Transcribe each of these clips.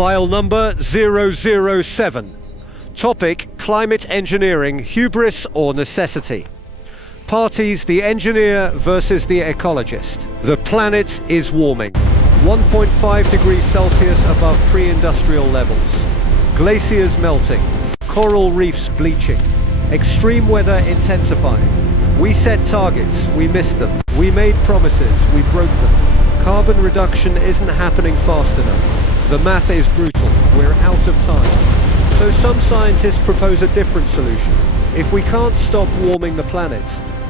File number 007. Topic: climate engineering, hubris or necessity. Parties: the engineer versus the ecologist. The planet is warming. 1.5 degrees Celsius above pre-industrial levels. Glaciers melting. Coral reefs bleaching. Extreme weather intensifying. We set targets, we missed them. We made promises, we broke them. Carbon reduction isn't happening fast enough. The math is brutal, we're out of time. So some scientists propose a different solution. If we can't stop warming the planet,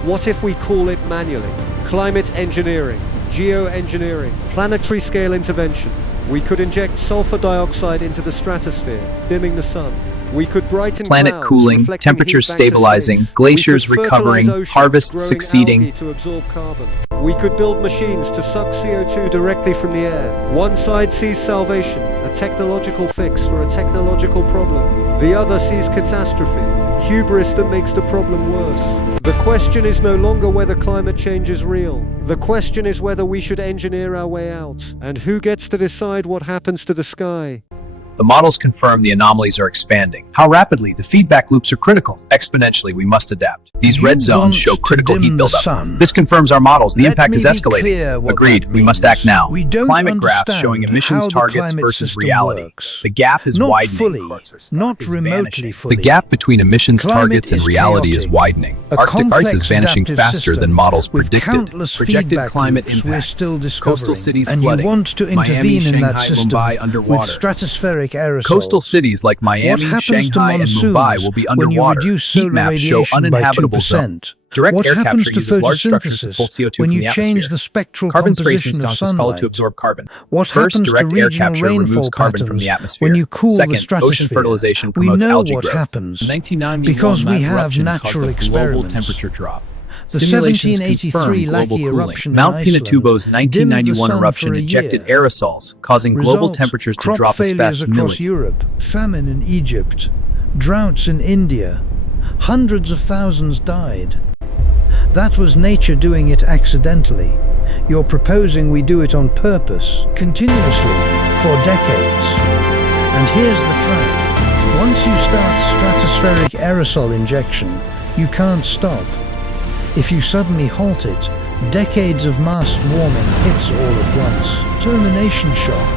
what if we call it manually? Climate engineering, geoengineering, planetary scale intervention. We could inject sulfur dioxide into the stratosphere, dimming the sun. We could brighten planet clouds, cooling, reflecting temperatures heat back to stabilizing, space. glaciers We could recovering, fertilize oceans, harvests growing succeeding. algae to absorb carbon. We could build machines to suck CO2 directly from the air. One side sees salvation, a technological fix for a technological problem. The other sees catastrophe, hubris that makes the problem worse. The question is no longer whether climate change is real. The question is whether we should engineer our way out. And who gets to decide what happens to the sky? The models confirm the anomalies are expanding. How rapidly? The feedback loops are critical. Exponentially, we must adapt. These red zones show critical heat buildup. This confirms our models. The impact is escalating. Agreed, we must act now. Climate graphs showing emissions targets versus reality. The gap is widening. Not remotely fully. The gap between emissions targets and reality is widening. Arctic ice is vanishing faster than models predicted. Projected climate impacts. Coastal cities flooding. And you want to Miami, intervene in that Shanghai, system Mumbai with underwater. stratospheric aerosols. Coastal cities like Miami, Shanghai, and Mumbai will be underwater. Heat maps show uninhabitable zones. Direct air capture uses large structures to pull CO2 from the atmosphere. Carbon spacing stones is followed to absorb carbon. First, direct air capture removes carbon from the atmosphere. When you cool Second, the stratosphere, ocean fertilization we promotes know algae what growth. happens The 1991 because we have eruption natural caused a global experiments. temperature drop. The Simulations 1783 confirm global Lucky cooling. eruption in Mount Iceland Pinatubo's dimmed the 1991 sun eruption for a ejected year. aerosols, causing global Result, temperatures to crop drop as failures fast as across milli. Europe, famine in Egypt, droughts in India. Hundreds of thousands died. That was nature doing it accidentally. You're proposing we do it on purpose, continuously, for decades. And here's the trap. Once you start stratospheric aerosol injection, you can't stop. If you suddenly halt it, decades of mass warming hits all at once. Termination shock.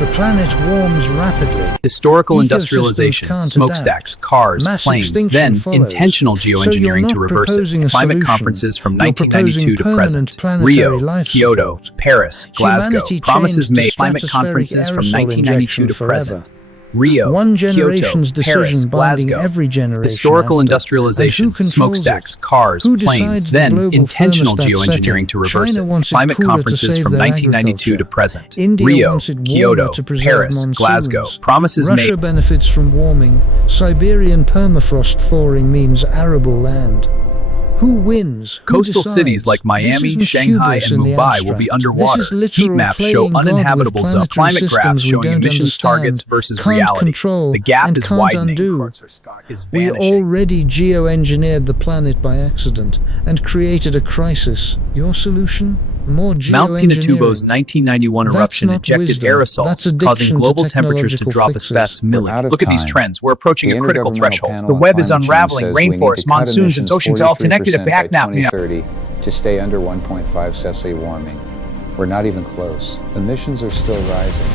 The planet warms rapidly. Historical Ecosystems industrialization, can't smokestacks, adapt. cars, Mass planes, extinction then follows. intentional So you're geoengineering not to reverse proposing it. a Climate solution. conferences from You're 1992 to proposing present. permanent planetary Rio, life Kyoto, support. Paris, Glasgow. Humanity Promises changed to made. Climate stratospheric conferences from aerosol 1992 to injection present. forever. Rio, One Kyoto, generation's Paris, decision binding Glasgow. every generation Historical after. industrialization, And who controls smokestacks, it? cars, Who planes, decides the then global intentional thermostat geoengineering setting? to reverse China it. wants it Climate cooler to conferences save from their 1992 to agriculture. present. India Rio, wants it warmer Kyoto, to preserve Paris, monsoons. Glasgow. Promises Russia made. benefits from warming. Siberian permafrost thawing means arable land. Who wins? Who Coastal decides? cities like This Miami, isn't Shanghai, hubris and in the Mumbai will be abstract. underwater. This is literal Heat maps show playing God with uninhabitable zones. planetary Climate graphs systems we showing don't emissions understand, targets versus can't reality. control, The gap and is can't widening. undo. Is We vanishing. already geoengineered the planet by accident and created a crisis. Your solution? More Mount Pinatubo's geoengineering. 1991 That's eruption not ejected wisdom. aerosols, That's addiction causing to global temperatures to technological drop fixes. as fast as We're out milli. of Look at these time. trends. We're approaching The a critical Intergovernmental threshold. Panel The on web is Climate Change unraveling. says we need to Rainforests, cut monsoons, and emissions oceans all connected 43% back by now. 2030 to stay under 1.5 Celsius warming. We're not even close. Emissions are still rising.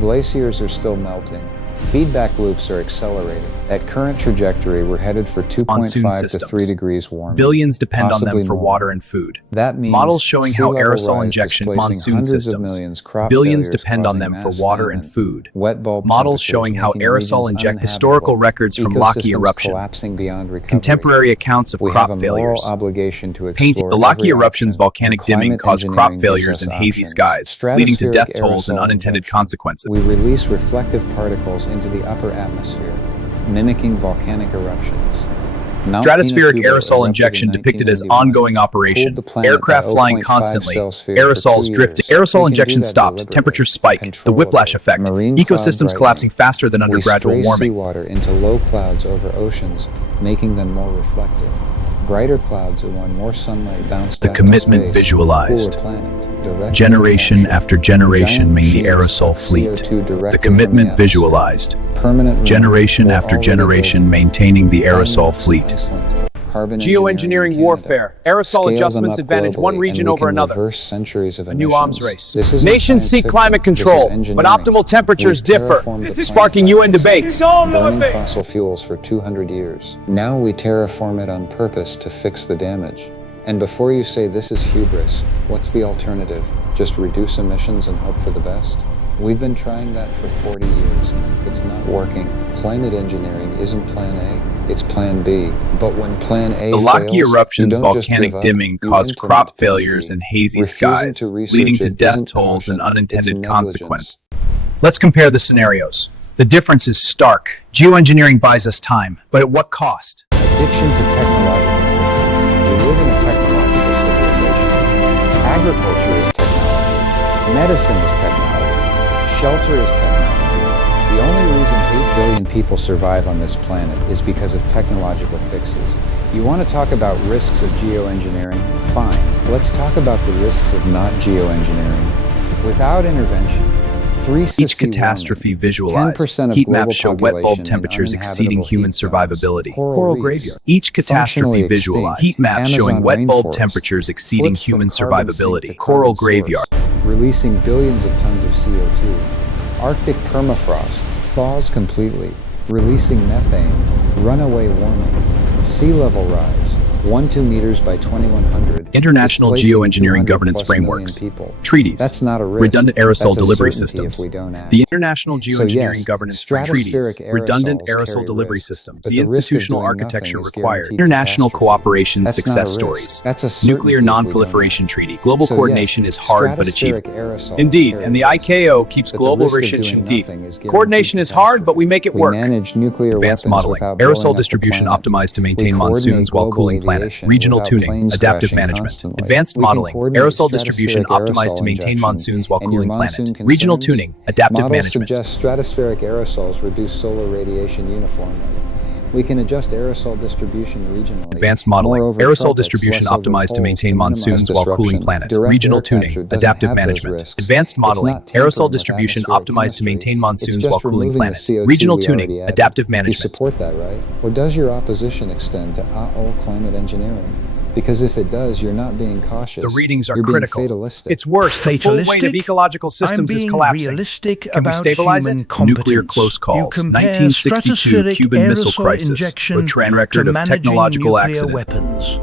Glaciers are still melting. Feedback loops are accelerating. At current trajectory, we're headed for 2.5 to 3 degrees warming. Billions depend on them possibly for more. water and food. That means Models showing sea how level aerosol rise injection displacing monsoon hundreds of systems. millions, crop Billions failures depend on causing them for mass water famine, and food. wet bulb Models temperatures showing how making aerosol regions inject historical uninhabitable, records from Lucky ecosystems eruption. collapsing beyond recovery. Contemporary accounts of We crop have a failures. moral obligation to Painting explore the Lucky every eruption's option, volcanic and dimming climate caused crop engineering failures gives and us hazy options. skies, leading to Stratospheric death tolls and aerosol unintended injection. consequences. We release reflective particles into the upper atmosphere, mimicking volcanic eruptions. Mount Stratospheric Pinatubo aerosol erupted injection in depicted as 1991, ongoing operation. cooled the planet Aircraft by flying 0.5 constantly. Celsius for Aerosols 2 drifting. years. We Aerosol can injection do that stopped. deliberately, Temperatures spike. The controllably. whiplash effect. Marine Ecosystems cloud collapsing brightening. faster than under We gradual spray warming. seawater into low clouds over oceans, making them more reflective. Brighter clouds are when more sunlight bounced The back commitment to space, visualized. a cooler planet, direct Generation action, after generation giant made the sheets aerosol of fleet. CO2 directly The from commitment atmosphere. visualized. Permanent rain, Generation we're after already generation building. maintaining the aerosol Landmarks in fleet. Iceland, carbon Geoengineering engineering in warfare. Canada. Aerosol Scale them adjustments up advantage one globally, region and we over can another. reverse centuries of A new emissions. arms race. This isn't Nations science seek fiction. climate This is control, but engineering. optimal temperatures We've differ. terraformed the planet Sparking by UN accident, debates. burning fossil fuels for 200 years. Now we terraform it on purpose to fix the damage. And before you say this is hubris, what's the alternative? Just reduce emissions and hope for the best? We've been trying that for 40 years. It's not working. Climate engineering isn't plan A, it's plan B. But when plan A The fails, Laki you eruptions, don't just volcanic give up, dimming you caused implement crop plan failures B. and hazy Refusing skies, to research leading to it death isn't tolls and caution, it's unintended negligence. consequence. Let's compare the scenarios. The difference is stark. Geoengineering buys us time, but at what cost? Addiction to technological fixes. We live in a technological civilization. Agriculture is technology. Medicine is technology. Shelter is technology. The only reason 8 billion people survive on this planet is because of technological fixes. You want to talk about risks of geoengineering? Fine. Let's talk about the risks of not geoengineering. Without intervention, Each catastrophe visualized. 10% of Heat global maps show wet bulb population in temperatures exceeding uninhabitable human heat zones. survivability. Coral reefs. graveyard. Each catastrophe Functionally visualized. extinct. Heat maps showing Amazon wet bulb rainforest. temperatures exceeding Flips from human carbon sink survivability. to Coral carbon graveyard. source, releasing billions of tons of CO2. Arctic permafrost thaws completely, releasing methane. Runaway warming. Sea level rise. 1-2 meters by 2100. International displacing geoengineering 200+ governance million frameworks. people. Treaties. That's not a risk. Redundant aerosol That's a delivery certainty if systems. we don't act. The International So Geoengineering yes, Governance Framework. Treaties. stratospheric Redundant aerosols aerosol carry delivery risk, systems. but The the risk of institutional doing architecture nothing is required. guaranteed International catastrophe. cooperation That's not a success risk. stories. That's a certainty Nuclear if we don't non-proliferation act. treaty. Global So coordination yes, is hard but stratospheric achievable. aerosols Indeed, carry and the risk, ICAO keeps but the global risk of restriction doing deep. nothing is guaranteed Coordination is hard, but we make it We work. manage nuclear Advanced weapons modeling. without blowing Aerosol up the distribution planet. optimized to We maintain coordinate monsoons while global cooling planet. aviation Regional without tuning. planes Adaptive crashing management. constantly. Advanced We can modeling. coordinate Aerosol distribution stratospheric optimized to aerosol maintain injection. monsoons while And your cooling monsoon planet. Regional concerns? tuning. Adaptive Models management. suggest stratospheric aerosols reduce solar radiation uniformly. We can adjust aerosol distribution regionally. Advanced modeling. More over Aerosol tropics, distribution less over optimized to poles maintain minimize monsoons while cooling disruption. planet. Direct Regional air tuning. capture doesn't Adaptive have those management. risks. Advanced It's modeling. not tampering Aerosol with distribution atmospheric optimized to chemistry. maintain It's monsoons just while cooling removing the planet. CO2 Regional we tuning. already added. Adaptive You management. support that, right? Or does your opposition extend to climate engineering? Because if it does, you're not being cautious. The readings are You're being critical. fatalistic. It's worse. The full weight of Fatalistic? ecological I'm systems is being collapsing. realistic Can we about stabilize human it? competence. Nuclear close You calls. compare 1962 stratospheric Cuban Missile aerosol Crisis. injection Bertrand record to of managing technological nuclear accident. weapons.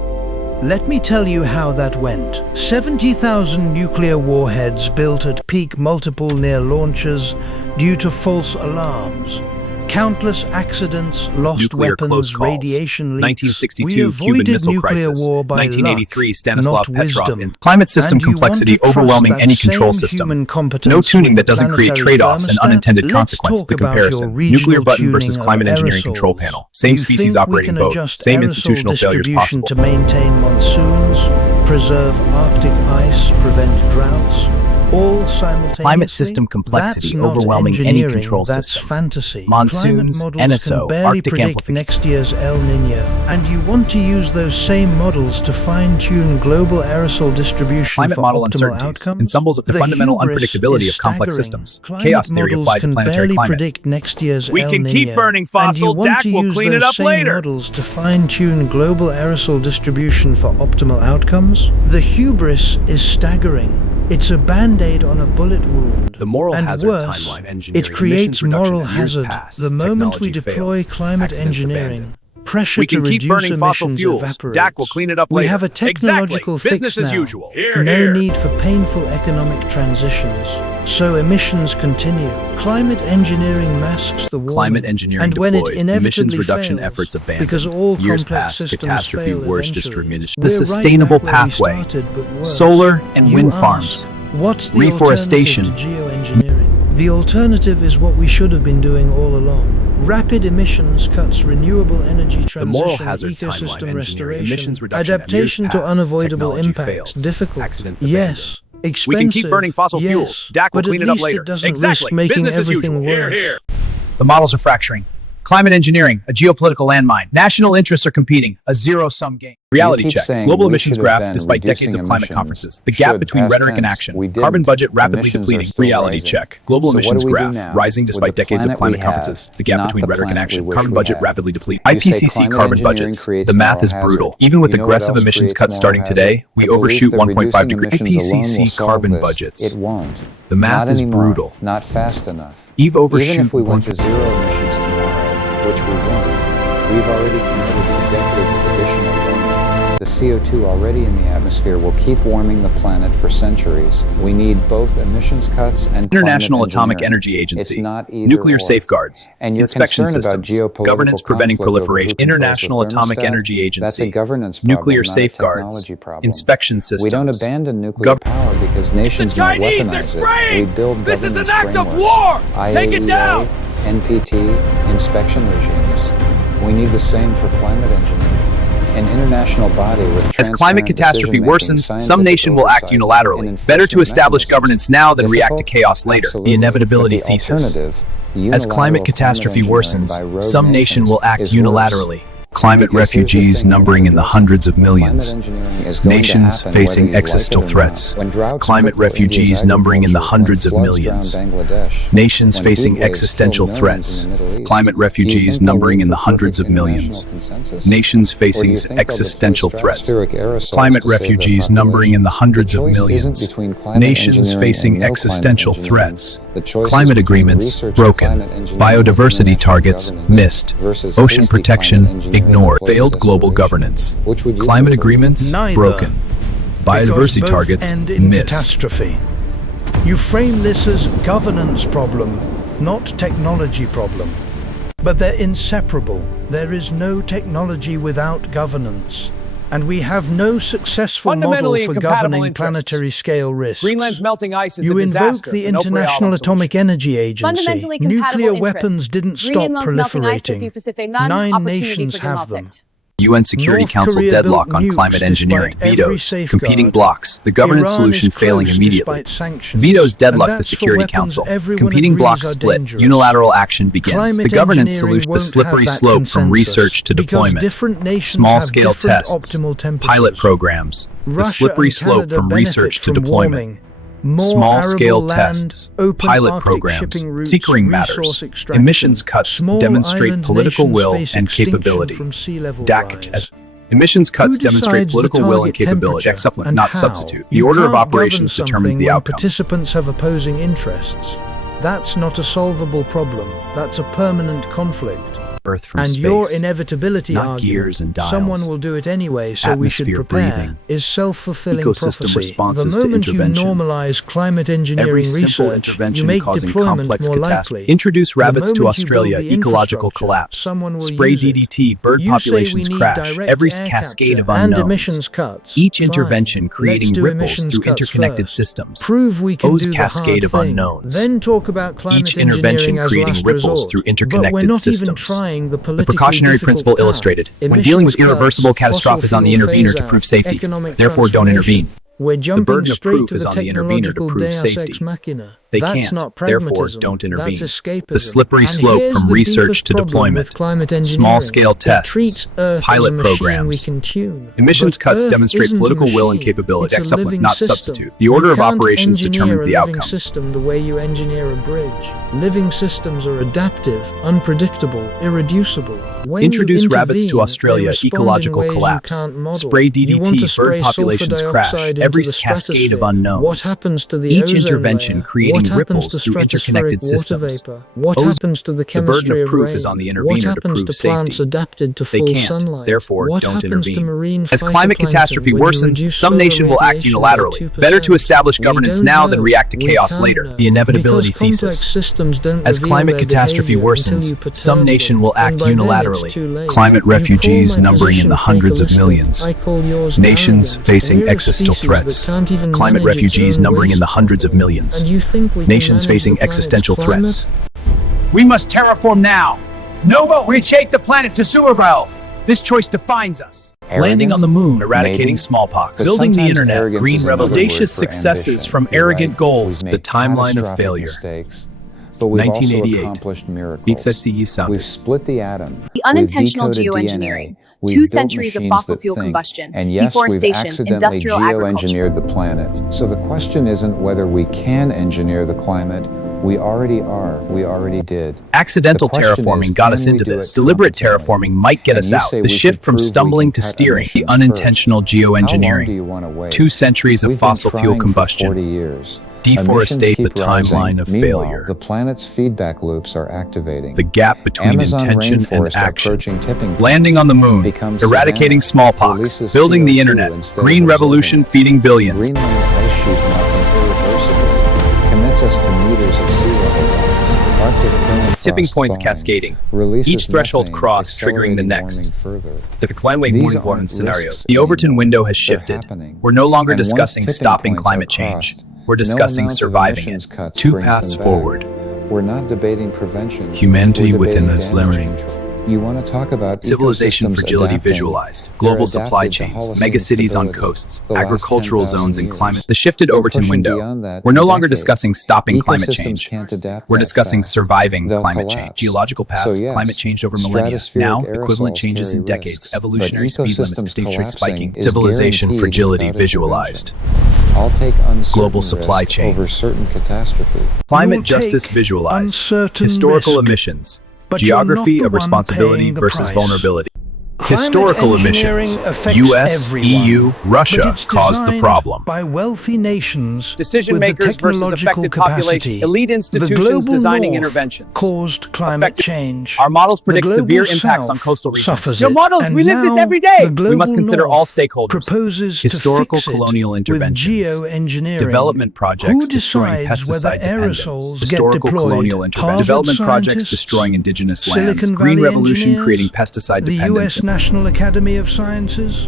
Let me tell you how that went. 70,000 nuclear warheads built at peak multiple near launchers due to false alarms. Countless accidents, lost Nuclear close weapons, calls. radiation leaks. 1962 We Cuban avoided Missile nuclear Crisis. war by 1983 luck, Stanislav not Petrov. wisdom. In climate system And you want complexity to trust overwhelming that any control same system. human competence No tuning with that doesn't create planetary trade-offs and thermostat? unintended Let's consequence. talk The about comparison. your regional Nuclear button versus tuning climate of engineering aerosols. control panel. Same You species think we operating can both. adjust Same aerosol institutional failures distribution possible. to maintain monsoons, preserve Arctic ice, prevent droughts, all simultaneously? Climate system complexity That's not overwhelming any engineering, control that's system. fantasy. Monsoons, Climate models NSO, can barely Arctic predict amplification. next year's El Niño, and you want to use those same models to fine-tune global aerosol distribution Climate for model optimal uncertainties outcomes? ensembles of the fundamental hubris unpredictability is of complex staggering. systems. Climate Chaos theory models applied to can planetary barely climate. predict next year's We El can keep Niño, burning and you fossil, want Dak to will use clean it those up same later. models to fine-tune global aerosol distribution for optimal outcomes? The hubris is staggering. It's a band-aid on a bullet wound. The moral and hazard worse, timeline engineering. it creates emissions reduction moral in years hazard past. the moment we Technology deploy fails. climate Accidents engineering. abandoned. Pressure We to can keep reduce burning fossil emissions fuels. evaporates. Dak will clean it up We later. have a technological Exactly. fix Business as now. usual. Here, No here. need for painful economic transitions. So emissions continue. Climate engineering masks the warming. Climate engineering and when deployed. it inevitably Emissions reduction fails, efforts abandoned. because all Years complex past. systems Catastrophe fail worst eventually. distribution. We're The right sustainable back where we pathway. started, but worse. Solar and You wind ask, farms. What's the Reforestation. alternative to geoengineering? The alternative is what we should have been doing all along. Rapid emissions cuts, renewable energy transition, moral hazard timeline ecosystem engineering, restoration, emissions reduction, adaptation years to past, unavoidable technology impacts, fails, difficult, accidents yes, expensive, We can keep burning fossil yes, fuels. Dak will but clean at it up least later. it doesn't Exactly. risk making Business as everything usual. worse. Here, here. The models are fracturing. Climate engineering, a geopolitical landmine. National interests are competing, a zero-sum game. Reality check. Global emissions graph despite decades of climate conferences. The gap between rhetoric and action. Carbon budget rapidly depleting. Reality check. Global emissions graph rising despite decades of climate conferences. The gap between rhetoric and action. Carbon budget rapidly depleting. IPCC carbon budgets. The math is brutal. Even with aggressive emissions cuts starting today, we overshoot 1.5 degrees. IPCC carbon budgets. It won't. The math is brutal. Not fast enough. Even if we went to zero emissions tomorrow, which we won't, we've already committed to decades of additional warming. The CO2 already in the atmosphere will keep warming the planet for centuries. We need both emissions cuts and International Atomic Energy Agency, It's not either nuclear or. safeguards, And your inspection concern about systems, geopolitical governance preventing conflict over proliferation, who controls International the Atomic thermostat, Energy that's a Agency, governance problem, nuclear not a safeguards, technology problem. inspection systems. We don't abandon nuclear power because nations might Chinese, they're weaponize it. spraying! We build This is an governance act of frameworks. war! Take it IAEA, down! NPT, inspection regimes. We need the same for climate engineering. An international body with As climate catastrophe worsens, some nation will act unilaterally. Better to establish governance now than react to chaos later. The inevitability thesis. As climate catastrophe worsens, some nation will act unilaterally. Climate refugees numbering in the hundreds of millions. Nations facing existential threats. Climate refugees numbering in the hundreds of millions. Nations facing existential threats. Climate refugees numbering in the hundreds of millions. Nations facing existential threats. Climate refugees numbering in the hundreds of millions. Nations facing existential threats. Climate agreements broken. Biodiversity targets missed. Ocean protection ignored. Failed global governance. Climate agreements broken. Biodiversity targets end in missed. catastrophe. You frame this as governance problem, not technology problem. But they're inseparable. There is no technology without governance. And we have no successful model Fundamentally for incompatible governing interests. planetary scale risks. Greenland's melting ice is You a invoke disaster. the and no International pre-album Atomic Energy Agency. Fundamentally compatible Nuclear interests. weapons didn't stop Greenland's melting ice proliferating. if you specific none, 9 opportunity nations for have them. conflict. UN Security North Council Korea deadlock built on nukes climate engineering, despite every vetoes, safeguard. competing blocks, the governance Iran solution is failing close immediately. despite sanctions. Vetoes And deadlock the that's for Security weapons Council. everyone Competing agrees blocks are split. dangerous. Unilateral action begins. Climate The governance engineering solution, the won't slippery have that slope from consensus research to because deployment. different nations Small-scale have different tests, optimal temperatures. pilot programs, the Russia slippery and slope Canada from benefit research to from deployment. warming. More Small-scale arable land, tests, open pilot Arctic programs, shipping routes, securing resource matters, extraction. emissions cuts Small demonstrate island political nations will face and extinction capability. from sea level DAC rise. as emissions cuts Who demonstrate decides political the will and target capability. temperature Supplement, and not how? substitute. The You order of can't operations govern determines something the when outcome. participants have opposing interests. That's not a solvable problem. That's a permanent conflict. Earth from And space. your inevitability not argument, gears and dials. someone will do it anyway, so we should Atmosphere prepare, breathing. is self-fulfilling Ecosystem prophecy. responses The to moment you intervention. normalize climate engineering Every simple research, you intervention make causing deployment complex more catastrophe. likely. Introduce rabbits The to moment you build Australia. the Ecological infrastructure, collapse. someone will Spray use it. DDT. Bird You say populations we need crash. direct Every air cascade of capture and unknowns. emissions cuts. Each Fine. intervention Let's creating do ripples emissions through cuts interconnected first. systems. Prove we can O's do the cascade hard of thing. unknowns. Then talk about climate Each intervention engineering as creating last ripples resort. through But we're interconnected not even systems. trying the The politically precautionary difficult principle path. illustrated. When Emissions dealing with cuts, irreversible catastrophes is on the fossil fuel intervener to phase prove out, safety. economic Therefore, don't transformation. intervene. We're jumping burden of straight proof to is the on the intervener to technological prove deus safety. ex machina. They That's can't, not therefore pragmatism. don't intervene. That's escapism. The slippery And slope here's from the research deepest to problem deployment. with climate engineering. Small-scale It tests, treats Earth pilot as a machine programs. we can tune. Emissions But cuts Earth demonstrate isn't a political will and machine. capability. It's a Supplement, living not system. substitute. The order You of can't operations determines engineer the a living outcome. system the way you engineer a bridge. Living systems are adaptive, unpredictable, irreducible. When Introduce you rabbits to intervene, Australia. they respond in Ecological ways you collapse. can't model. Spray You want DDT. to spray Bird populations sulfur crash. dioxide into Every the cascade of stratosphere. unknowns. What happens to the Each ozone intervention layer? creating What happens ripples to through stratospheric interconnected water systems. vapor? What Ozone- happens to the The chemistry burden of proof rain? is on the What intervener to happens prove to plants safety. adapted to They full can't, sunlight? therefore What don't happens to intervene. marine As climate phytoplankton catastrophe when you worsens, reduce some solar nation will act radiation by unilaterally. 2%? Better to establish We governance don't now than know. react to We chaos can't later. know. The inevitability Because complex thesis. systems don't As reveal climate their catastrophe behavior until worsens, you perturb some nation them, will and act by then it's unilaterally. too late. Climate You call refugees my numbering in the position hundreds of fatalistic. millions. I call yours Nations arrogant. facing We're a existential species threats. that can't even Climate manage its refugees own numbering in the waste hundreds of properly. millions. And you think we can Nations manage facing the planet's existential climate? threats. We must terraform now. No vote. Reshape the planet to sewer valve. This choice defines us. Landing on the moon, eradicating Maybe. smallpox, But building the sometimes internet, arrogance green is another revolution, word audacious for successes ambition. from You're arrogant right. goals, We've the made timeline of catastrophic failure. mistakes. But we've also 1988. accomplished miracles. We've We've split the atom. The unintentional We've decoded geoengineering, DNA. We've 2 built centuries of machines fossil that fuel think. combustion, And yes, deforestation, we've accidentally industrial geoengineered agriculture. the planet. So the question isn't whether we can engineer the climate. We already are. We already did. Accidental The question terraforming is, got can us we into do this. it Deliberate competently? terraforming might get And us you out. say The we shift should from prove we stumbling can to cut steering, the emissions unintentional first. How long do geoengineering. you want to wait? 2 centuries of We've been fossil fuel trying for combustion. 40 years. Deforestate Emissions the keep rising. timeline of Meanwhile, failure. the planet's feedback loops are activating. The gap between Amazon intention and rainforests are action. approaching tipping point. Landing on the moon, Becomes eradicating savanna, smallpox, releases building the CO2 internet, instead green of revolution absorbing it. feeding billions. Greenland ice sheet melting irreversibly commits us to meters of sea level rise. Arctic permafrost Tipping points thawing cascading. releases Each threshold methane, crossed triggering the accelerating next. warming further. The climate These warning aren't scenarios. risks The Overton anymore. window has They're shifted. happening. We're no longer And once discussing tipping stopping points climate are change. crossed, We're discussing no amount of surviving emissions it. cuts 2 brings paths them back. forward. We're not debating prevention. Humanity We're within debating its damage limiting. control. You want to talk about Civilization ecosystems fragility adapting. visualized. They're Global supply adapted to chains, Holocene megacities on stability. coasts, The last agricultural 10,000 zones and years. climate. The shifted We're Overton pushing window. beyond that We're no in longer decades. discussing stopping climate Ecosystems change. can't adapt We're that discussing fast. surviving They'll climate collapse. change. Geological past, So yes, climate changed over millennia. stratospheric Now, aerosols equivalent changes carry in decades. risks, Evolutionary but speed limits, ecosystems extinct rate spiking. collapsing is Civilization guaranteed fragility without visualized. I'll take uncertain Global supply risk chains. over certain catastrophe. Climate You'll justice take visualized. uncertain Historical risk, emissions. but you're not Geography the of one responsibility paying the versus price. vulnerability. Climate Historical engineering emissions. affects US, everyone, EU, but Russia it's caused the designed problem. by wealthy nations Decision with the makers versus technological affected population. capacity. Elite The institutions global designing north interventions. caused climate Affected- change. Our models The predict global severe impacts on south coastal regions. suffers Your it, models, and we live this now every day. the We global must consider all north stakeholders. proposes Historical to fix colonial it interventions. with geoengineering. Development projects Who destroying decides whether pesticide dependence. aerosols Historical get deployed? colonial interventions. Harvard Development projects scientists? destroying indigenous lands. Silicon Green Valley revolution engineers? creating pesticide The dependence. US National Academy of Sciences?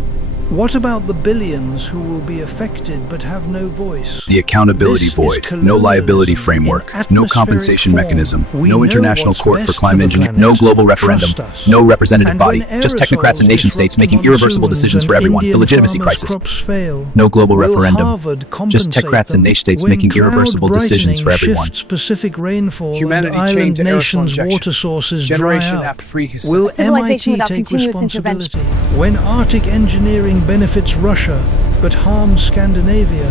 What about the billions who will be affected but have no voice? The accountability This is void, no colonialism liability in framework, no atmospheric compensation form. mechanism, We no know international what's court for best climate the engineering, planet. no global referendum, Trust us. no representative And body, when just technocrats and aerosols nation states making disrupt irreversible monsoons decisions for and everyone. The Indian legitimacy farmers' crisis. crops fail, No global will referendum, Harvard just compensate technocrats and them nation states when making irreversible cloud decisions for brightening everyone. shifts Pacific rainfall Humanity and chained island to aerosol nations' injection. water sources Generation dry up? after free Will civilization MIT without take continuous responsibility? When Arctic engineering benefits Russia but harms Scandinavia,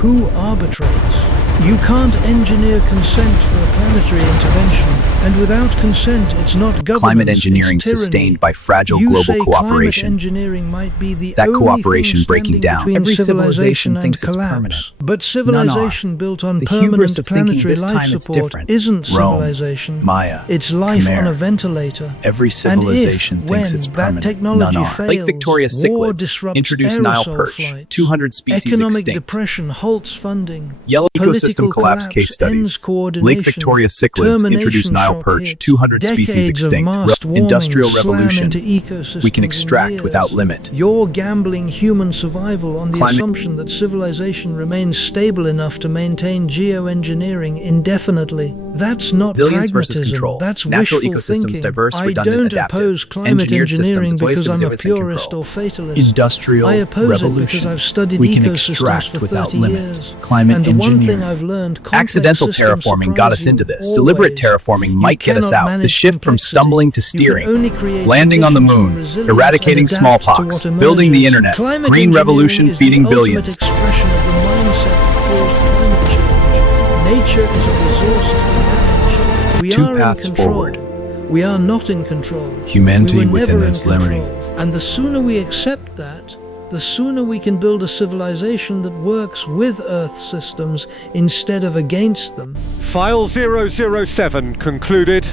who arbitrates? You can't engineer consent for a planetary intervention, and without consent it's not governance, Climate engineering it's tyranny. sustained by fragile You global say cooperation. Climate engineering might be the That only cooperation thing breaking standing down. between Every civilization civilization and thinks it's collapse. permanent. But civilization built on The hubris permanent of thinking planetary this life time it's support different. isn't Rome, civilization. Maya, It's life Khmer. on a ventilator. Every And civilization if, thinks when it's that permanent. technology None are. fails, Lake Victoria war cichlids disrupts introduce Nile aerosol perch. flight, 200 species economic extinct. depression halts funding, Yellow political ecosystem collapse case ends studies. coordination, Lake Victoria cichlids termination introduce Nile shock perch. hits, 200 species decades of extinct. masked warming Industrial slam revolution. into ecosystems We can in extract years. without limit. You're gambling human survival on the Climate- assumption that civilization remains stable enough to maintain geoengineering indefinitely. That's not Resilience versus pragmatism. control. That's Natural wishful ecosystems, thinking. diverse, I redundant, don't adaptive. oppose climate Engineered systems, engineering voice because of I'm a exhibits and purist control. or fatalist. Industrial I oppose revolution. it because I've studied We can ecosystems extract for without 30 limit. years. Climate And the one engineering. thing I've learned, complex Accidental systems terraforming got us surprise into you this. Deliberate always. terraforming You might get us cannot out. The manage shift from complexity. stumbling to You can steering. only create Landing on the conditions for moon. resilience Eradicating and adapt to smallpox. what Building the emerges. internet. Climate Green engineering revolution is feeding the ultimate billions. expression of the mindset that caused climate change. Nature is a resource to be managed. We Two are paths in control. forward. We are not in control. Humanity we were within never in its control. limiting. And the sooner we accept that, the sooner we can build a civilization that works with Earth systems instead of against them. File 007 concluded.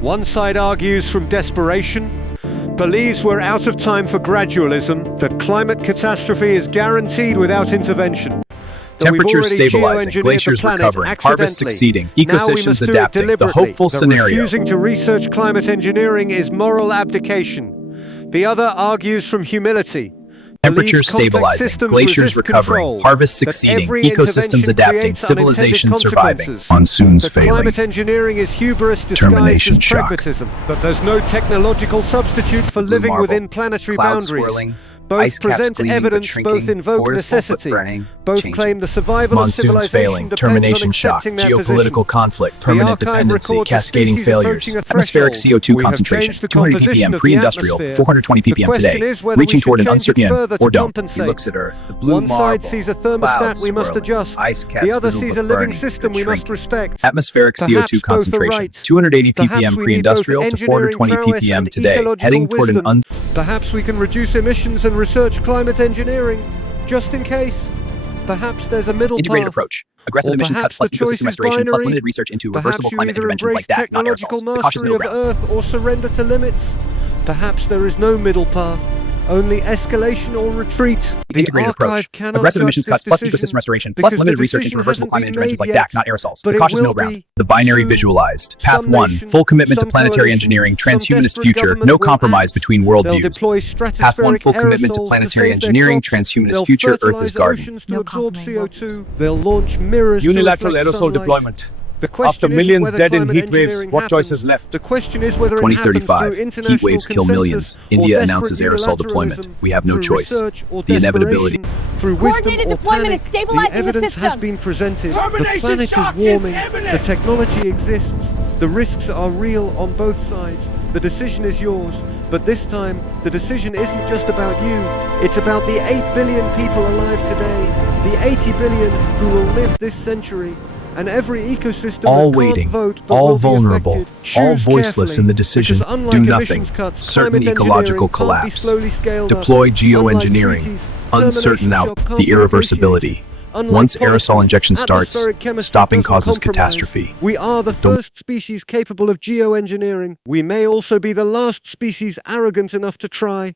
One side argues from desperation, believes we're out of time for gradualism, that climate catastrophe is guaranteed without intervention. that we've Temperatures already stabilizing, geoengineered glaciers the planet recovering, harvest accidentally. succeeding, Now we ecosystems must do it adapting. The deliberately. hopeful That scenario. refusing to research climate engineering is moral abdication. The other argues from humility. Temperatures believes complex stabilizing, systems glaciers resist recovering, control, harvest that succeeding, every ecosystems intervention adapting, creates civilization unintended surviving, consequences, monsoons that failing. climate engineering is hubris disguised Termination as shock. pragmatism, that there's no technological substitute for living marble, within planetary cloud boundaries, swirling, Both Ice caps present gleaming but evidence, shrinking, both invoke forest necessity. burning, Both changing. claim the survival Monsoons of civilization failing, depends termination on shock, accepting their geopolitical position. conflict, The permanent archive dependency, records a cascading species failures, approaching a atmospheric threshold. CO2 We have concentration, changed the 200 composition ppm of the pre-industrial, atmosphere. 420 The ppm question today, is whether reaching we should toward an change it uncertain end, further or to don't. compensate. He looks at Earth, the blue One side marble, sees a thermostat clouds we must swirling, adjust. ice caps The other filled sees with a living burning, system but we must shrinking. respect. Atmospheric Perhaps CO2 both are concentration, right. 280 Perhaps ppm we need both pre-industrial to engineering 420 prowess ppm and today, ecological heading toward an wisdom. Perhaps we can reduce emissions and research climate engineering, just in case. Perhaps there's a middle integrated path. approach. Aggressive Or emissions cuts plus perhaps the choice ecosystem is restoration plus binary. limited research into Perhaps reversible you climate either interventions embrace like that, not technological aerosols. The cautious mastery middle of ground. Earth or surrender to limits. Perhaps there is no middle path, only escalation or retreat. The integrated approach. archive cannot Aggressive judge emissions this cuts plus decision ecosystem restoration plus because limited the research into decision reversible hasn't climate been interventions made like DAC, yet, not aerosols. but The it cautious will middle ground. be The binary soon. visualized. Path Some 1. nation, Full commitment to some planetary coalition, engineering, some transhumanist desperate future, government no will compromise act. between They'll worldviews. deploy Path 1. stratospheric Full commitment to aerosols planetary save their engineering, crops. transhumanist They'll future, Earth is fertilize garden. oceans to No absorb compromise. CO2. They'll launch mirrors Unilateral to reflect aerosol sunlight. deployment. The question After isn't millions whether dead in climate heat waves, engineering what choice happens. is left? The question is whether it happens 2035. through international Heat waves kill millions. consensus or India desperate announces aerosol deployment. unilateralism, We have no through choice. research or The inevitability. desperation, through Coordinated wisdom or deployment panic. is stabilizing The the evidence has system. been presented. The Termination planet is shock is warming. imminent. The technology exists. The risks are real on both sides. The decision is yours. But this time, the decision isn't just about you. It's about the 8 billion people alive today, the 80 billion who will live this century, and every ecosystem All that can't waiting, vote but all will be vulnerable, affected. all Choose voiceless carefully, in the decision, because unlike do nothing, emissions cuts, certain climate ecological engineering can't be collapse. slowly scaled up. Deploy Unlike geoengineering, treaties, uncertain termination out, shock can't the be irreversibility. negotiated. Unlike Once policies, aerosol injection starts, atmospheric chemistry stopping doesn't causes compromise. catastrophe. We are the first species capable of geoengineering. We may also be the last species arrogant enough to try.